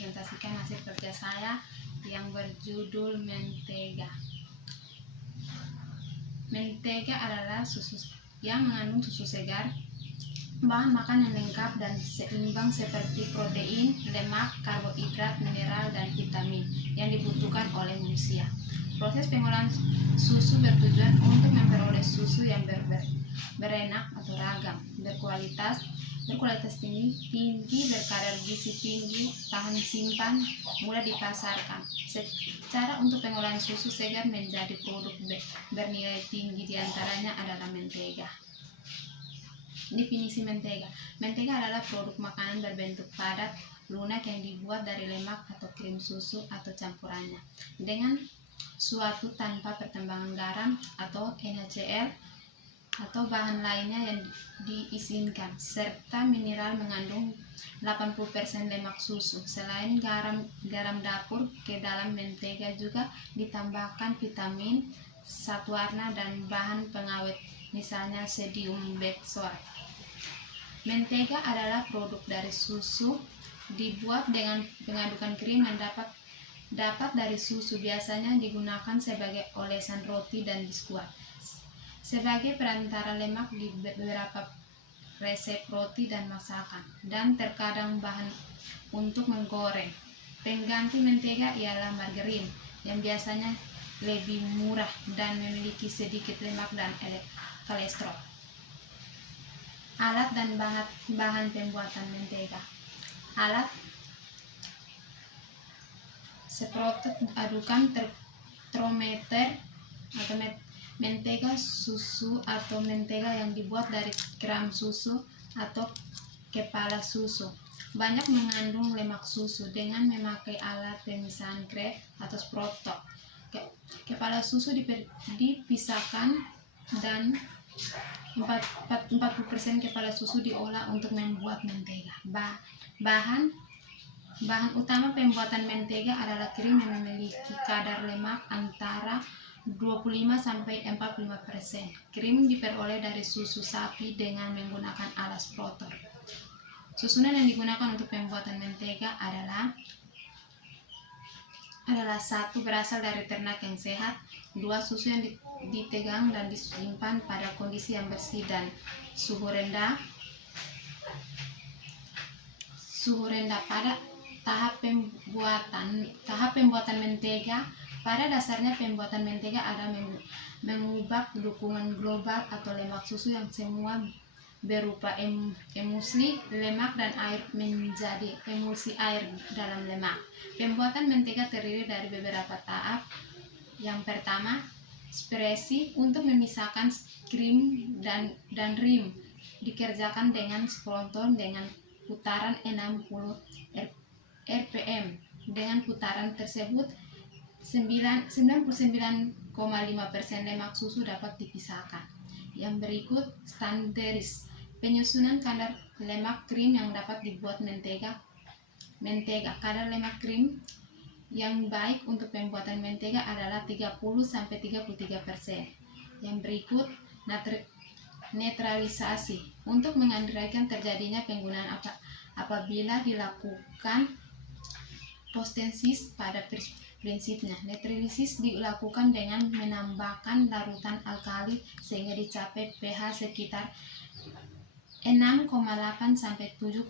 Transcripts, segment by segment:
mempresentasikan hasil kerja saya yang berjudul mentega. Mentega adalah susu yang mengandung susu segar, bahan makan yang lengkap dan seimbang seperti protein, lemak, karbohidrat, mineral, dan vitamin yang dibutuhkan oleh manusia. Proses pengolahan susu bertujuan untuk memperoleh susu yang berenak atau ragam, berkualitas tinggi, berkadar gizi tinggi, tahan simpan, mudah dipasarkan. Cara untuk pengolahan susu segar menjadi produk bernilai tinggi diantaranya adalah mentega. Definisi mentega. Mentega adalah produk makanan berbentuk padat, lunak yang dibuat dari lemak atau krim susu atau campurannya dengan suatu tanpa pertambangan garam atau NaCl atau bahan lainnya yang diizinkan, serta mineral mengandung 80% lemak susu. Selain garam dapur, ke dalam mentega juga ditambahkan vitamin, zat warna, dan bahan pengawet, misalnya sodium benzoat. Mentega adalah produk dari susu, dibuat dengan pengadukan krim yang dapat dari susu, biasanya digunakan sebagai olesan roti dan biskuit, sebagai perantara lemak di beberapa resep roti dan masakan, dan terkadang bahan untuk menggoreng. Pengganti mentega ialah margarin, yang biasanya lebih murah dan memiliki sedikit lemak dan kolesterol. Alat dan bahan pembuatan mentega. Alat: semprotan adukan termometer atau mentega susu atau mentega yang dibuat dari gram susu atau kepala susu. Banyak mengandung lemak susu dengan memakai alat pemisahan Krebs atau semprotan. Kepala susu dipisahkan dan 40% kepala susu diolah untuk membuat mentega. Bahan utama pembuatan mentega adalah krim yang memiliki kadar lemak antara 25-45%. Krim diperoleh dari susu sapi dengan menggunakan alat semprotan. Susunan yang digunakan untuk pembuatan mentega adalah 1. Berasal dari ternak yang sehat. 2. Susu yang ditegang dan disimpan pada kondisi yang bersih dan suhu rendah. Pada tahap pembuatan mentega. Pada dasarnya pembuatan mentega adalah mengubah dukungan global atau lemak susu yang semula berupa emulsi lemak dan air menjadi emulsi air dalam lemak. Pembuatan mentega terdiri dari beberapa tahap. Yang pertama, separasi untuk memisahkan krim dan rim dikerjakan dengan semprotan dengan putaran 60 rpm. Dengan putaran tersebut 99,5% lemak susu dapat dipisahkan. Yang berikut standaris penyusunan kadar lemak krim yang dapat dibuat mentega. Kadar lemak krim yang baik untuk pembuatan mentega adalah 30-33%. Yang berikut netralisasi untuk mengendalikan terjadinya penggunaan apabila dilakukan postensis. Pada prinsipnya, netralisis dilakukan dengan menambahkan larutan alkali sehingga dicapai pH sekitar 6,8-7,2.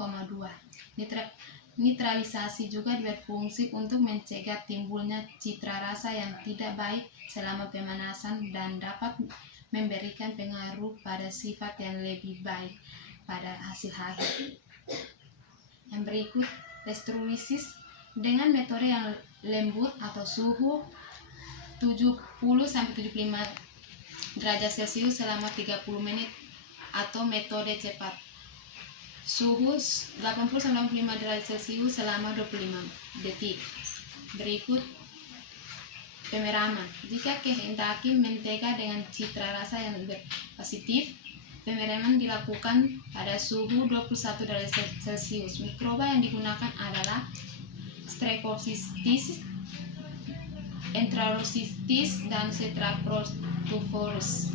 Netralisasi juga berfungsi untuk mencegah timbulnya citra rasa yang tidak baik selama pemanasan dan dapat memberikan pengaruh pada sifat yang lebih baik pada hasil akhir. Yang berikut, pasteurisis dengan metode yang lembut atau suhu 70-75 derajat Celcius selama 30 menit, atau metode cepat suhu 80-95 derajat Celcius selama 25 detik. Berikut pemeraman. Jika kehendaki mentega dengan citra rasa yang positif, pemeraman dilakukan pada suhu 21 derajat Celcius. Mikroba yang digunakan adalah Streptococcus, Enterocystis, dan Cetraprotophorus.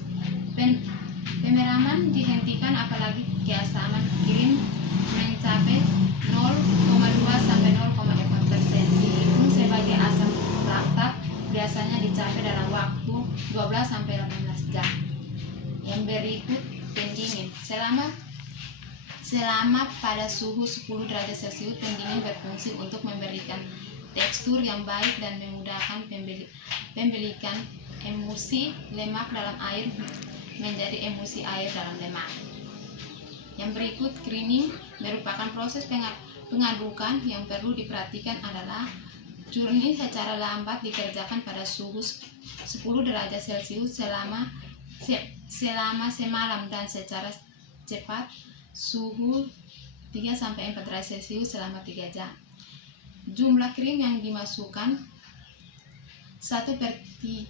Pemeraman dihentikan apalagi keasaman krim mencapai 0,2-0,4 jam. Yang berikut pendingin. Selama pada suhu 10 derajat Celcius, pendingin berfungsi untuk memberikan tekstur yang baik dan memudahkan pembalikan emulsi lemak dalam air menjadi emulsi air dalam lemak. Yang berikut cleaning merupakan proses pengadukan. Yang perlu diperhatikan adalah curing secara lambat dikerjakan pada suhu 10 derajat Celcius selama semalam dan secara cepat suhu 3-4 derajat Celcius selama 3 jam. Jumlah krim yang dimasukkan 1/3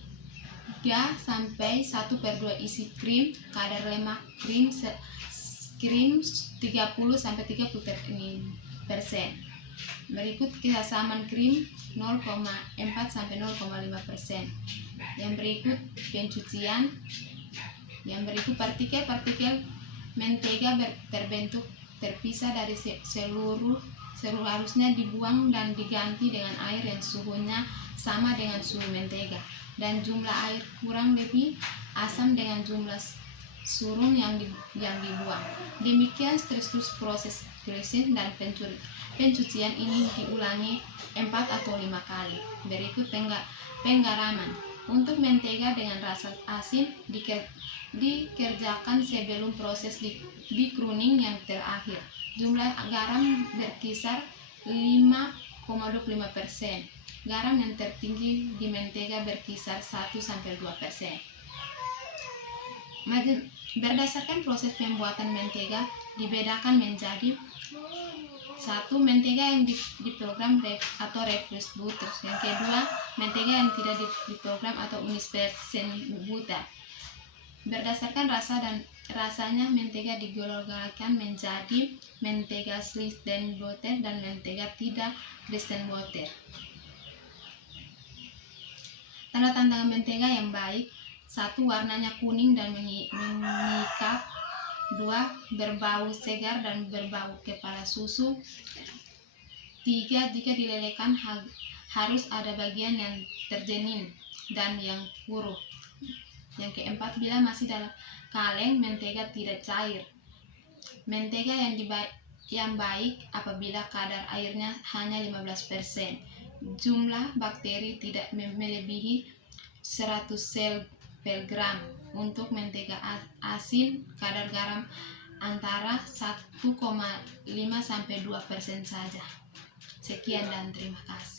sampai 1/2 isi krim. Kadar lemak krim 30-30%. Berikut keasaman krim 0,4-0,5%. Yang berikut pencucian. Yang berikut partikel-partikel mentega terbentuk terpisah dari seluruh harusnya dibuang dan diganti dengan air yang suhunya sama dengan suhu mentega, dan jumlah air kurang lebih asam dengan jumlah surung yang dibuang. Demikian struktur proses crushing dan pencucian ini diulangi 4 atau 5 kali. Berikut penggaraman. Untuk mentega dengan rasa asin dikerjakan sebelum proses di-pruning yang terakhir. Jumlah garam berkisar 5,25%. Garam yang tertinggi di mentega berkisar 1-2%. Berdasarkan proses pembuatan mentega dibedakan menjadi 1. Mentega yang diprogram atau reflux butter. Yang kedua, mentega yang tidak diprogram atau unispersen butter. Berdasarkan rasa dan rasanya, mentega digolongkan menjadi mentega Sleisten butter dan mentega tidak Sleisten butter. Tanda-tanda mentega yang baik: 1. Warnanya kuning dan mengikat. 2. Berbau segar dan berbau kepala susu. 3. Jika dilelehkan harus ada bagian yang terjenin dan yang kuruh. Yang keempat, bila masih dalam kaleng, mentega tidak cair. Mentega yang baik apabila kadar airnya hanya 15%. Jumlah bakteri tidak melebihi 100 sel per gram. Untuk mentega asin, kadar garam antara 1,5-2% saja. Sekian dan terima kasih.